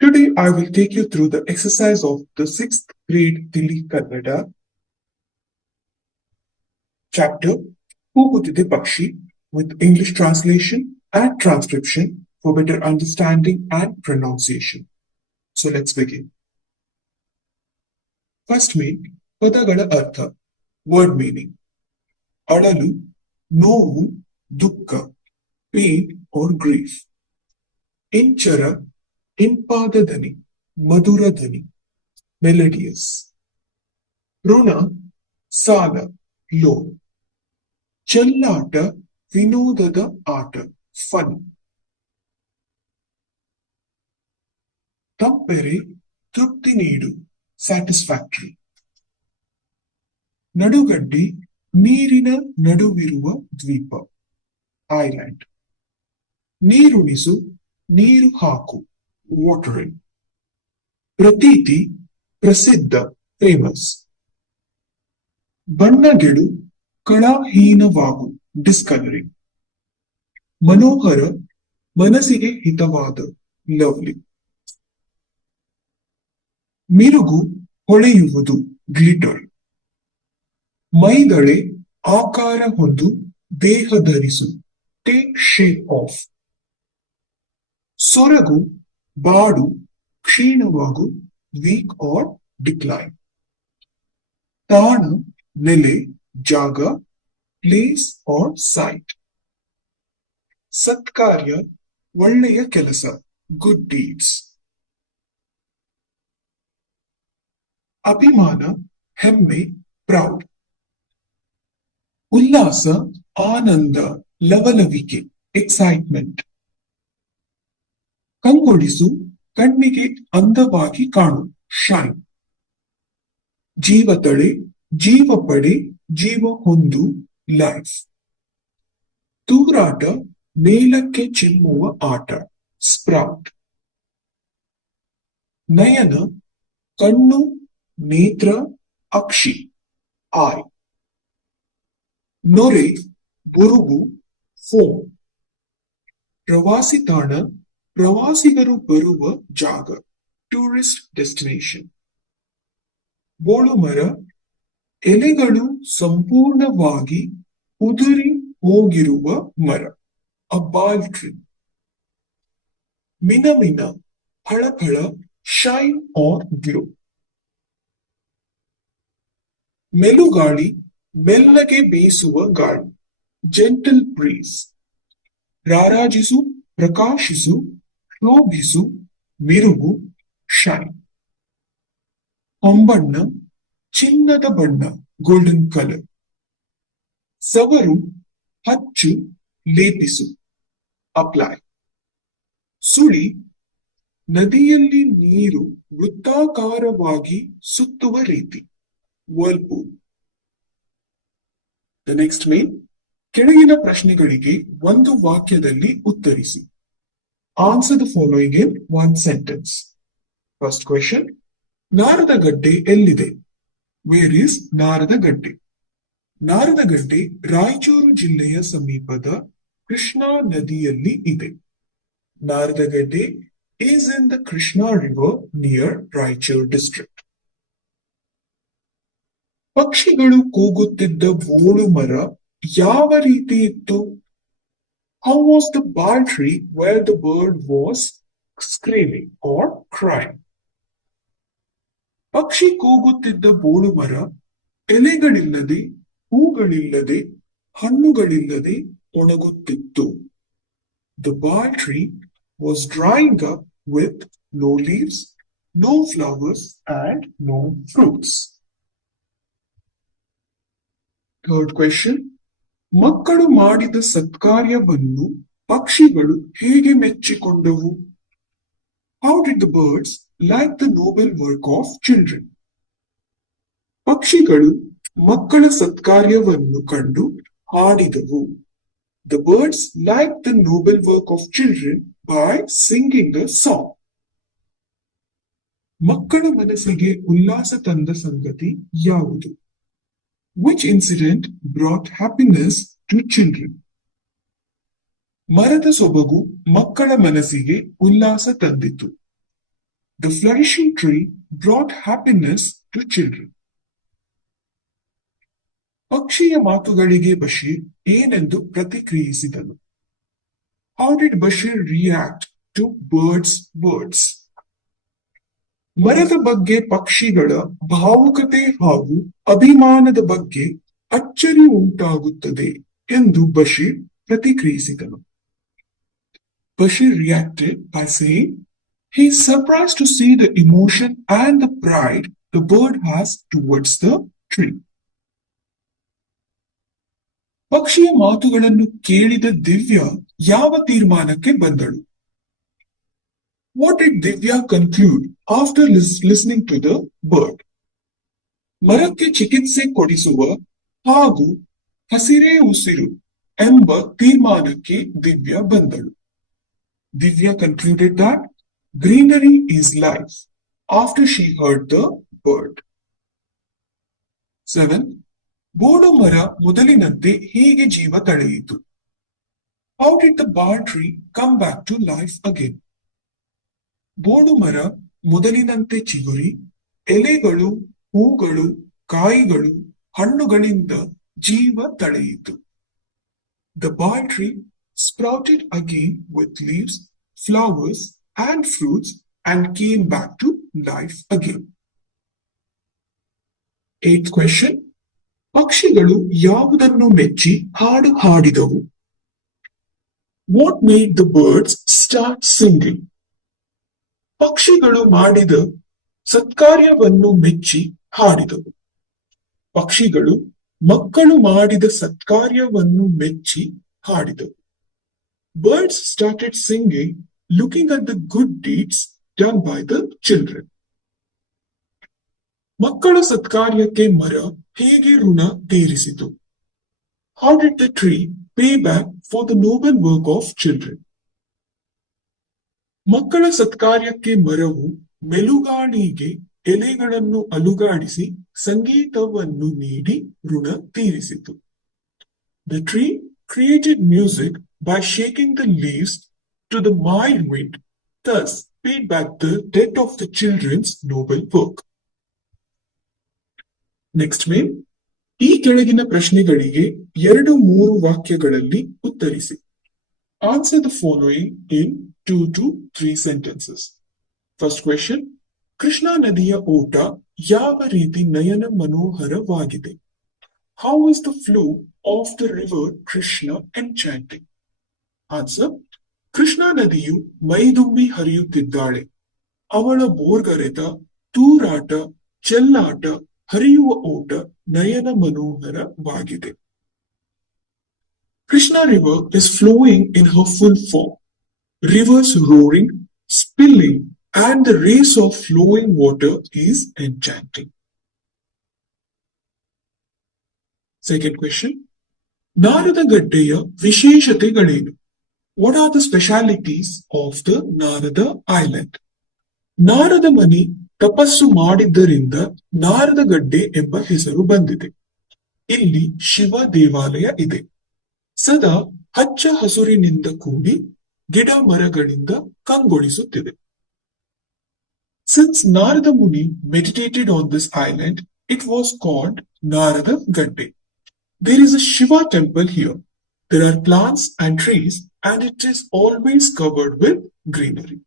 Today I will take you through the exercise of the 6th grade Dili Kannada chapter Hugutide Pakshi with English translation and transcription for better understanding and pronunciation. So let's begin. First mean ಪದಗಳ ಅರ್ಥ word meaning ಅಳಲು ನೋವು ದುಃಖ pain or grief Inchara ಇಂಪಾದ ಧ್ವನಿ, ಮಧುರ ಧ್ವನಿ ಮೆಲಡಿಯಸ್ ಋಣ, ಸಾಲ ಲೋನ್ ಚೆಲ್ಲಾಟ, ವಿನೋದದ ಆಟ ಫನ್ ತಂಪೆರೆ ತೃಪ್ತಿ ನೀಡು ಸ್ಯಾಟಿಸ್ಫ್ಯಾಕ್ಟರಿ ನಡುಗಡ್ಡಿ, ನೀರಿನ ನಡುವಿರುವ ದ್ವೀಪ. ಐಲ್ಯಾಂಡ್ ನೀರುಣಿಸು, ನೀರು ಹಾಕು. ವಾಟರಿಂಗ್ ಪ್ರತೀತಿ ಪ್ರಸಿದ್ಧ ಫೇಮಸ್ ಬಣ್ಣಗೆಡು ಕಳಾಹೀನವಾಗು ಡಿಸ್ಕಲರಿಂಗ್ ಮನೋಹರ ಮನಸ್ಸಿಗೆ ಹಿತವಾದ ಲವ್ಲಿ. ಮಿರುಗು ಹೊಳೆಯುವುದು ಗ್ಲಿಟರ್ ಮೈದಳೆ ಆಕಾರ ಹೊಂದು ದೇಹ ಧರಿಸು. ಟೇಕ್ ಶೇಪ್ ಆಫ್ ಸೊರಗು ಬಾಡು ಕ್ಷೀಣವಾಗು ವೀಕ್ ಆರ್ ಡಿಕ್ಲೈನ್ ತಾಣ ನೆಲೆ ಜಾಗ ಪ್ಲೇಸ್ ಆರ್ ಸೈಟ್ ಸತ್ಕಾರ್ಯ ಒಳ್ಳೆಯ ಕೆಲಸ ಗುಡ್ ಡೀಡ್ಸ್ ಅಭಿಮಾನ ಹೆಮ್ಮೆ ಪ್ರೌಡ್ ಉಲ್ಲಾಸ ಆನಂದ ಲವಲವಿಕೆ ಎಕ್ಸೈಟ್ಮೆಂಟ್ ಕಂಗೊಳಿಸು, ಕಣ್ಣಿಗೆ ಅಂದವಾಗಿ ಕಾಣು. ಶೈನ್. ಜೀವತಳೆ ಜೀವ ಪಡೆ ಜೀವ ಹೊಂದು ಲೈಫ್. ತೂರಾಟ, ಮೇಲಕ್ಕೆ ಚಿಮ್ಮುವ ಆಟ. ಸ್ಪ್ರೌಟ್. ನಯನ, ಕಣ್ಣು, ನೇತ್ರ, ಅಕ್ಷಿ. ಆಯ್. ನೊರೆ ಬುರುಗು ಫೋನ್ ಪ್ರವಾಸಿ ತಾಣ ಪ್ರವಾಸಿಗರು ಬರುವ ಜಾಗ ಟೂರಿಸ್ಟ್ ಡೆಸ್ಟಿನೇಷನ್ ಬೋಳು ಮರ ಎಲೆಗಳು ಸಂಪೂರ್ಣವಾಗಿ ಉದುರಿ ಹೋಗಿರುವ ಮರ ಅಬ್ಬಾಲ್ ಟ್ರೀ ಮಿನಮಿನ ಫಳಫಳ ಶೈನ್ ಆರ್ ಗ್ಲೋ ಮೆಲುಗಾಳಿ, ಮೆಲ್ಲಗೆ ಬೀಸುವ ಗಾಳಿ ಜೆಂಟಲ್ ಬ್ರೀಸ್ ರಾರಾಜಿಸು, ಪ್ರಕಾಶಿಸು ಶೋಭಿಸು ಮಿರುಗು ಶೈನ್ ಹೊಂಬಣ್ಣ ಚಿನ್ನದ ಬಣ್ಣ ಗೋಲ್ಡನ್ ಕಲರ್ ಸವರು, ಹಚ್ಚು, ಲೇಪಿಸು. ಅಪ್ಲೈ ಸುಳಿ, ನದಿಯಲ್ಲಿ ನೀರು ವೃತ್ತಾಕಾರವಾಗಿ ಸುತ್ತುವ ರೀತಿ. ವರ್ಲ್ಪೂಲ್ ದ ನೆಕ್ಸ್ಟ್ ಮೇನ್ ಕೆಳಗಿನ ಪ್ರಶ್ನೆಗಳಿಗೆ ಒಂದು ವಾಕ್ಯದಲ್ಲಿ ಉತ್ತರಿಸಿ. Answer the following in one sentence first question Naradagadde ಎಲ್ಲಿದೆ ವೇರ್ ಇಸ್ ನಾರದಗಡ್ಡೆ ನಾರದಗಡ್ಡೆ ರಾಯಚೂರು ಜಿಲ್ಲೆಯ ಸಮೀಪದ ಕೃಷ್ಣಾ ನದಿಯಲ್ಲಿ ಇದೆ. Naradagadde is in the Krishna river near Raichur district ಪಕ್ಷಿಗಳು ಕೂಗುತ್ತಿದ್ದ ಬೋಳು ಮರ ಯಾವ ರೀತಿ ಇತ್ತು? How was the bare tree where the bird was screaming or crying ಪಕ್ಷಿ ಕೂಗುತ್ತಿದ್ದ ಬೋಳು ಮರ ಎಲೆಗಳಿಲ್ಲದೆ ಹೂಗಳಿಲ್ಲದೆ ಹಣ್ಣುಗಳಿಲ್ಲದೆ ಒಣಗುತ್ತಿತ್ತು the bare tree was drying up with no leaves no flowers and no fruits third question ಮಕ್ಕಳು ಮಾಡಿದ ಸತ್ಕಾರ್ಯವನ್ನು ಪಕ್ಷಿಗಳು ಹೇಗೆ ಮೆಚ್ಚಿಕೊಂಡವು? How did the birds like the noble work of children ಪಕ್ಷಿಗಳು ಮಕ್ಕಳ ಸತ್ಕಾರ್ಯವನ್ನು ಕಂಡು ಹಾಡಿದವು. The birds like the noble work of children by singing a song ಮಕ್ಕಳ ಮನಸ್ಸಿಗೆ ಉಲ್ಲಾಸ ತಂದ ಸಂಗತಿ ಯಾವುದು? Which incident brought happiness to children? ಮರದ ಸೊಬಗು ಮಕ್ಕಳ ಮನಸ್ಸಿಗೆ ಉಲ್ಲಾಸ ತಂದಿತು the flourishing tree brought happiness to children. ಪಕ್ಷಿಯ ಮಾತುಗಳಿಗೆ ಬಶೀರ್ ಏನೆಂದು ಪ್ರತಿಕ್ರಿಯಿಸಿದನು how did Basheer react to birds words ಮರದ ಬಗ್ಗೆ ಪಕ್ಷಿಗಳ ಭಾವುಕತೆ ಹಾಗೂ ಅಭಿಮಾನದ ಬಗ್ಗೆ ಅಚ್ಚರಿ ಉಂಟಾಗುತ್ತದೆ ಎಂದು Basheer ಪ್ರತಿಕ್ರಿಯಿಸಿದನು. Basheer reacted by say he surprise to see the emotion and the pride the bird has towards the tree ಪಕ್ಷಿಯ ಮಾತುಗಳನ್ನು ಕೇಳಿದ ದಿವ್ಯ ಯಾವ ತೀರ್ಮಾನಕ್ಕೆ ಬಂದಳು? What did Divya conclude after listening to the bird ಮರಕ್ಕೆ ಚಿಕಿತ್ಸೆ ಕೊಡಿಸುವ ಹಾಗೂ ಹಸಿರೇ ಉಸಿರು ಎಂಬ ತೀರ್ಮಾನಕ್ಕೆ ದಿವ್ಯ ಬಂದಳು ದಿವ್ಯ concluded that greenery is life after she heard the bird. 7. ಬೋಡು ಮರ ಮೊದಲಿನಂತೆ ಹೇಗೆ ಜೀವ ತಳೆಯಿತು how did the bare tree come back to life again ಬೋಡು ಮರ ಮೊದಲಿನಂತೆ ಚಿಗುರಿ ಎಲೆಗಳು ಹೂಗಳು ಕಾಯಿಗಳು ಹಣ್ಣುಗಳಿಂದ ಜೀವ ತಳೆಯಿತು The bar tree sprouted again with leaves, flowers, and fruits and came back to life again. Eighth question. ಪಕ್ಷಿಗಳು ಯಾವುದನ್ನು ಮೆಚ್ಚಿ ಹಾಡು ಹಾಡಿದವು what made the birds start singing ಪಕ್ಷಿಗಳು ಮಾಡಿದ ಸತ್ಕಾರ್ಯವನ್ನು ಮೆಚ್ಚಿ ಹಾಡಿದವು. ಪಕ್ಷಿಗಳು ಮಕ್ಕಳು ಮಾಡಿದ ಸತ್ಕಾರ್ಯವನ್ನು ಮೆಚ್ಚಿ ಹಾಡಿದವು. Birds started singing looking at the good deeds done by the children ಮಕ್ಕಳ ಸತ್ಕಾರ್ಯಕ್ಕೆ ಮರ ಹೇಗೆ ಋಣ ತೀರಿಸಿತು? How did the tree pay back for the noble work of children ಮಕ್ಕಳ ಸತ್ಕಾರ್ಯಕ್ಕೆ ಮರವು ಮೆಲುಗಾಣಿಗೆ ಎಲೆಗಳನ್ನು ಅಲುಗಾಡಿಸಿ ಸಂಗೀತವನ್ನು ನೀಡಿ ಋಣ ತೀರಿಸಿತು the tree created music by shaking the leaves to the mild wind thus paid back the debt of the children's noble work. Next main ಈ ಕೆಳಗಿನ ಪ್ರಶ್ನೆಗಳಿಗೆ ಎರಡು ಮೂರು ವಾಕ್ಯಗಳಲ್ಲಿ ಉತ್ತರಿಸಿ answer the following in two to three sentences. First question, Krishna ನದಿಯ ಓಟ ಯಾವ ರೀತಿ ನಯನ ಮನೋಹರವಾಗಿದೆ? How is the flow of the river Krishna enchanting answer Krishna ನದಿಯು ಮೈದುಂಬಿ ಹರಿಯುತ್ತಿದ್ದಾಳೆ. ಅವಳ ಬೋರ್ಗರೆತ ತೂರಾಟ ಚೆಲ್ಲಾಟ ಹರಿಯುವ ಓಟ ನಯನ ಮನೋಹರವಾಗಿದೆ. Krishna river is flowing in her full form rivers roaring, spilling, and the race of flowing water is enchanting. Second question. ಗಡ್ಡೆಯ ವಿಶೇಷತೆಗಳೇನು what are the specialities of the Narada island Narada ಮನಿ ತಪಸ್ಸು ಮಾಡಿದ್ದರಿಂದ ನಾರದ ಗಡ್ಡೆ ಎಂಬ ಹೆಸರು ಬಂದಿದೆ ಇಲ್ಲಿ ಶಿವ ದೇವಾಲಯ ಇದೆ ಸದಾ ಹಚ್ಚ ಹಸುರಿನಿಂದ ಕೂಡಿ ಗಿಡ ಮರಗಳಿಂದ ಕಂಗೊಳಿಸುತ್ತಿದೆ Since Narada Muni meditated on this island, it was called Narada Gadde. There is a Shiva temple here. There are plants and trees, and it is always covered with greenery.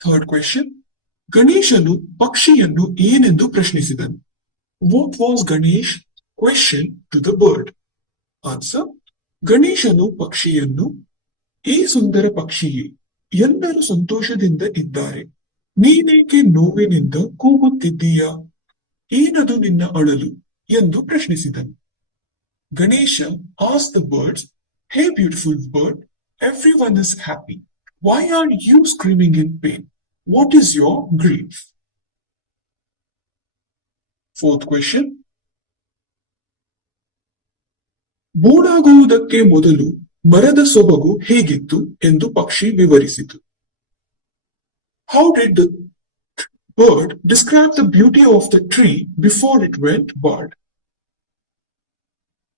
Third question. ಗಣೇಶನು ಪಕ್ಷಿಯನ್ನು ಏನೆಂದು ಪ್ರಶ್ನಿಸಿದನು what was Ganesh question to the bird answer ಗಣೇಶನು ಪಕ್ಷಿಯನ್ನು ಈ ಸುಂದರ ಪಕ್ಷಿಯೇ, ಎಲ್ಲರೂ ಸಂತೋಷದಿಂದ ಇದ್ದಾರೆ. ನೀನೇಕೆ ನೋವಿನಿಂದ ಕೂಗುತ್ತಿದ್ದೀಯಾ? ಏನದು ನಿನ್ನ ಅಳಲು? ಎಂದು ಪ್ರಶ್ನಿಸಿದನು. Ganesha as the birds hey beautiful bird everyone is happy why are you screaming in pain what is your grief fourth question ಬೋಡಾಗುವುದಕ್ಕೆ ಮೊದಲು ಮರದ ಸೊಬಗು ಹೇಗಿತ್ತು ಎಂದು ಪಕ್ಷಿ ವಿವರಿಸಿತು. How did the bird describe the beauty of the tree before it went bird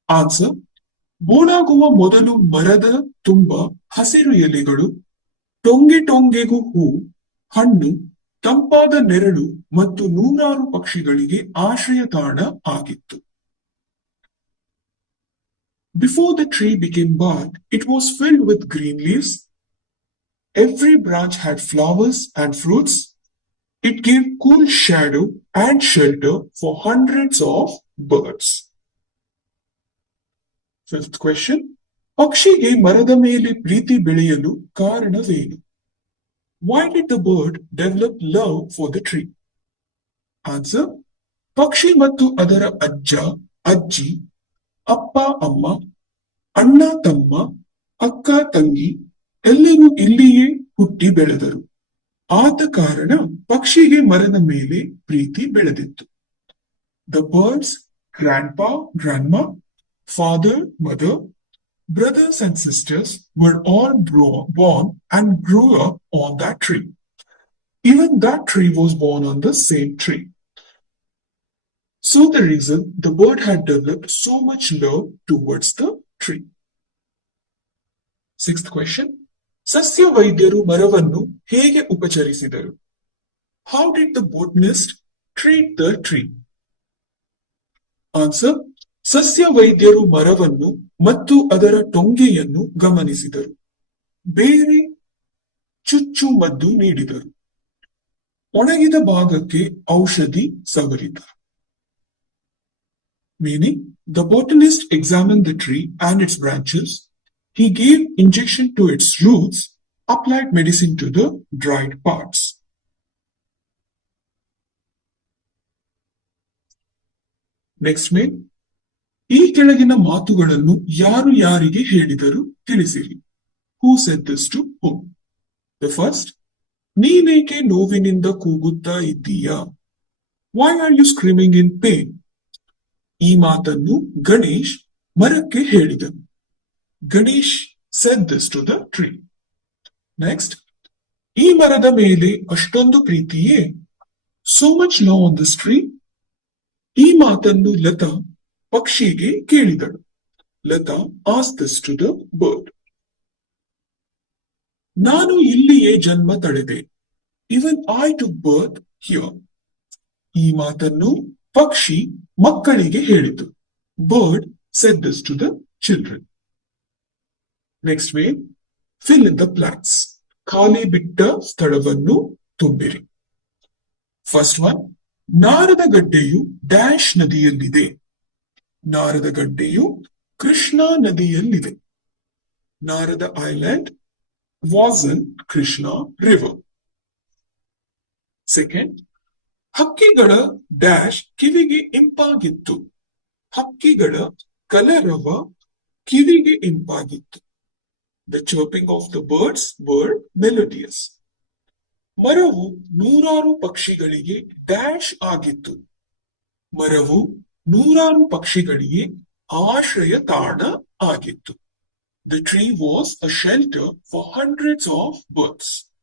answer ಬೋಡಾಗುವ ಮೊದಲು ಮರದ ತುಂಬ ಹಸಿರು ಎಲೆಗಳು, ಟೊಂಗೆ ಟೊಂಗೆಗೂ ಹೂ, ಹಣ್ಣು, ತಂಪಾದ ನೆರಳು ಮತ್ತು ನೂರಾರು ಪಕ್ಷಿಗಳಿಗೆ ಆಶ್ರಯ ತಾಣ ಆಗಿತ್ತು. Before the tree became bark, it was filled with green leaves. Every branch had flowers and fruits. It gave cool shadow and shelter for hundreds of birds. Fifth question. ಪಕ್ಷಿಗೆ ಮರದ ಮೇಲೆ ಪ್ರೀತಿ ಬೆಳೆಯಲು ಕಾರಣವೇನು Why did the bird develop love for the tree? Answer. ಪಕ್ಷಿ ಮತ್ತು ಅದರ ಅಜ್ಜ ಅಜ್ಜಿ ಅಪ್ಪ ಅಮ್ಮ ಅಣ್ಣ ತಮ್ಮ ಅಕ್ಕ ತಂಗಿ ಎಲ್ಲರೂ ಇಲ್ಲಿಯೇ ಹುಟ್ಟಿ ಬೆಳೆದರು ಆದ ಕಾರಣ ಪಕ್ಷಿಗೆ ಮರದ ಮೇಲೆ ಪ್ರೀತಿ ಬೆಳೆದಿತ್ತು the birds grandpa grandma father mother brothers and sisters were all bro- born and grew up on that tree. Even that tree was born on the same tree. So the reason the bird had developed so much love towards the tree. Sixth question. ಸಸ್ಯ ವೈದ್ಯರು ಮರವನ್ನು ಹೇಗೆ ಉಪಚರಿಸಿದರು How did the botanist treat the tree? Answer ಸಸ್ಯ ವೈದ್ಯರು ಮರವನ್ನು ಮತ್ತು ಅದರ ಟೊಂಗೆಯನ್ನು ಗಮನಿಸಿದರು ಬೇರೆ ಚುಚ್ಚುಮದ್ದು ನೀಡಿದರು ಒಣಗಿದ ಭಾಗಕ್ಕೆ ಔಷಧಿ ಸವರಿದರು meaning the botanist examined the tree and its branches he gave injection to its roots applied medicine to the dried parts next mail ಈ ಕೆಳಗಿನ ಮಾತುಗಳನ್ನು ಯಾರು ಯಾರಿಗೆ ಹೇಳಿದರು ತಿಳಿಸಿರಿ who said this to who the first ನೀನೇಕೆ ನೋವಿನಿಂದ ಕೂಗುತ್ತಾ ಇದ್ದೀಯಾ why are you screaming in pain ಈ ಮಾತನ್ನು ಗಣೇಶ್ ಮರಕ್ಕೆ ಹೇಳಿದನು. Ganesh said this to the tree next ಈ ಮರದ ಮೇಲೆ ಅಷ್ಟೊಂದು ಪ್ರೀತಿಯೇ? So much love on this tree ಈ ಮಾತನ್ನು ಲತಾ ಪಕ್ಷಿಗೆ ಕೇಳಿದಳು. Latha as this to the bird ನಾನು ಇಲ್ಲಿಯೇ ಜನ್ಮ ತಳೆದೆ. Even I to birth here ಈ ಮಾತನ್ನು ಪಕ್ಷಿ ಮಕ್ಕಳಿಗೆ ಹೇಳಿತು. Bird said this to the children next way fill in the plots ಖಾಲಿ ಬಿಟ್ಟ ಸ್ಥಳವನ್ನು ತುಂಬಿರಿ. ಫಸ್ಟ್ ಒನ್ ನಾರದ ಗಡ್ಡೆಯು ಡ್ಯಾಶ್ ನದಿಯಲ್ಲಿದೆ. ನಾರದ ಗಡ್ಡೆಯು Krishna ನದಿಯಲ್ಲಿದೆ. Narada island was in Krishna river. Second ಹಕ್ಕಿಗಳ ಡ್ಯಾಶ್ ಕಿವಿಗೆ ಇಂಪಾಗಿತ್ತು. ಹಕ್ಕಿಗಳ ಕಲರವ ಕಿವಿಗೆ ಇಂಪಾಗಿತ್ತು. The chirping of the birds bird melodious ಮರವು ನೂರಾರು ಪಕ್ಷಿಗಳಿಗೆ ಡ್ಯಾಶ್ ಆಗಿತ್ತು. ಮರವು ನೂರಾರು ಪಕ್ಷಿಗಳಿಗೆ ಆಶ್ರಯ ತಾಣ ಆಗಿತ್ತು. The tree was a shelter for hundreds of birds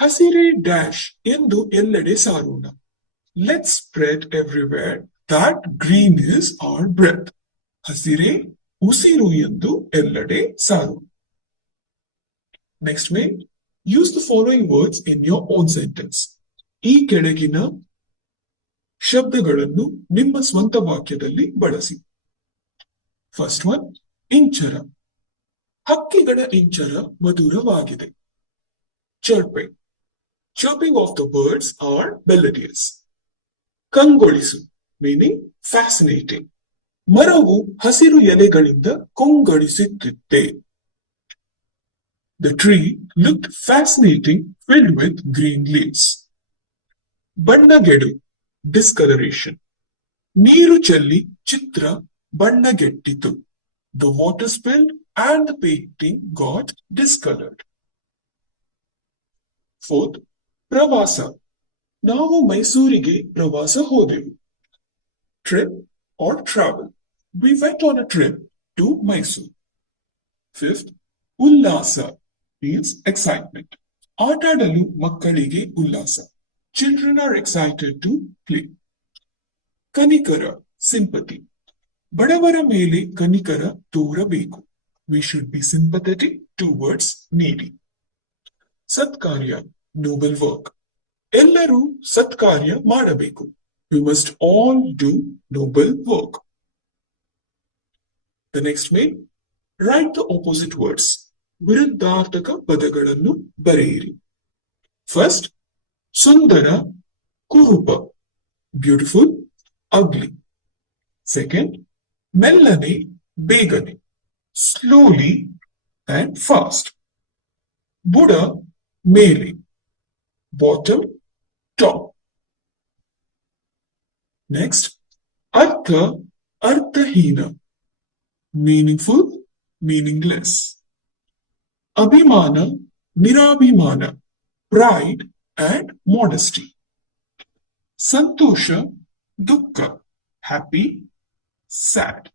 ಹಸಿರೇ dash ಎಂದು ಎಲ್ಲೆಡೆ ಸಾರೋಣ. Let spread everywhere that green is our breath ಹಸಿರೆ, ಉಸಿರು ಎಂದು ಎಲ್ಲೆಡೆ ಸಾರೋಣ next may use the following words in your own sentence ಈ ಕೆಳಗಿನ ಶಬ್ದಗಳನ್ನು ನಿಮ್ಮ ಸ್ವಂತ ವಾಕ್ಯದಲ್ಲಿ ಬಳಸಿ. ಫಸ್ಟ್ ಒನ್ ಇಂಚರ. ಹಕ್ಕಿಗಳ ಇಂಚರ ಮಧುರವಾಗಿದೆ. Chirping chirping of the birds are melodious ಕಂಗೊಳಿಸು meaning fascinating ಮರವು ಹಸಿರು ಎಲೆಗಳಿಂದ ಕೊಂಗಡಿಸುತ್ತಿದ್ದೆ The tree looked fascinating, filled with green leaves. ಬಣ್ಣಗೆಡು ಡಿಸ್ಕಲರೇಷನ್ ನೀರು ಚೆಲ್ಲಿ ಚಿತ್ರ ಬಣ್ಣಗೆಟ್ಟಿತು the water spell and the painting got discoloured fourth ಪ್ರವಾಸ. ನಾವು ಮೈಸೂರಿಗೆ ಪ್ರವಾಸ ಹೋದೆವು. Trip or travel we went on a trip to Mysore fifth ಉಲ್ಲಾಸ ಮೀನ್ಸ್ ಎಕ್ಸೈಟ್ಮೆಂಟ್ ಆಟಾಡಲು ಮಕ್ಕಳಿಗೆ ಉಲ್ಲಾಸ. Children are excited to play ಕನಿಕರ ಸಿಂಪತಿ ಬಡವರ ಮೇಲೆ ಕನಿಕರ ತೋರಬೇಕು. We should be sympathetic towards ನೀಡಿ ಸತ್ಕಾರ್ಯ. ನೋಬಲ್ ವರ್ಕ್ ಎಲ್ಲರೂ ಸತ್ಕಾರ್ಯ ಮಾಡಬೇಕು. You must all do noble work the next may write the opposite words ವಿರುದ್ಧಾರ್ಥಕ ಪದಗಳನ್ನು ಬರೆಯಿರಿ. ಫಸ್ಟ್ ಸುಂದರ ಕುರುಪ. ಬ್ಯೂಟಿಫುಲ್ ಅಗ್ಲಿ ಸೆಕೆಂಡ್ ಮೆಲ್ಲನೆ, ಬೇಗನೆ. ಸ್ಲೋಲಿ ಅಂಡ್ ಫಾಸ್ಟ್ ಬುಡ, ಮೇಲೆ. bottom, top. Next, Artha, Arthahina, meaningful, meaningless. Abhimana, Nirabhimana, pride and modesty. Santosha, Dukkha, happy, sad.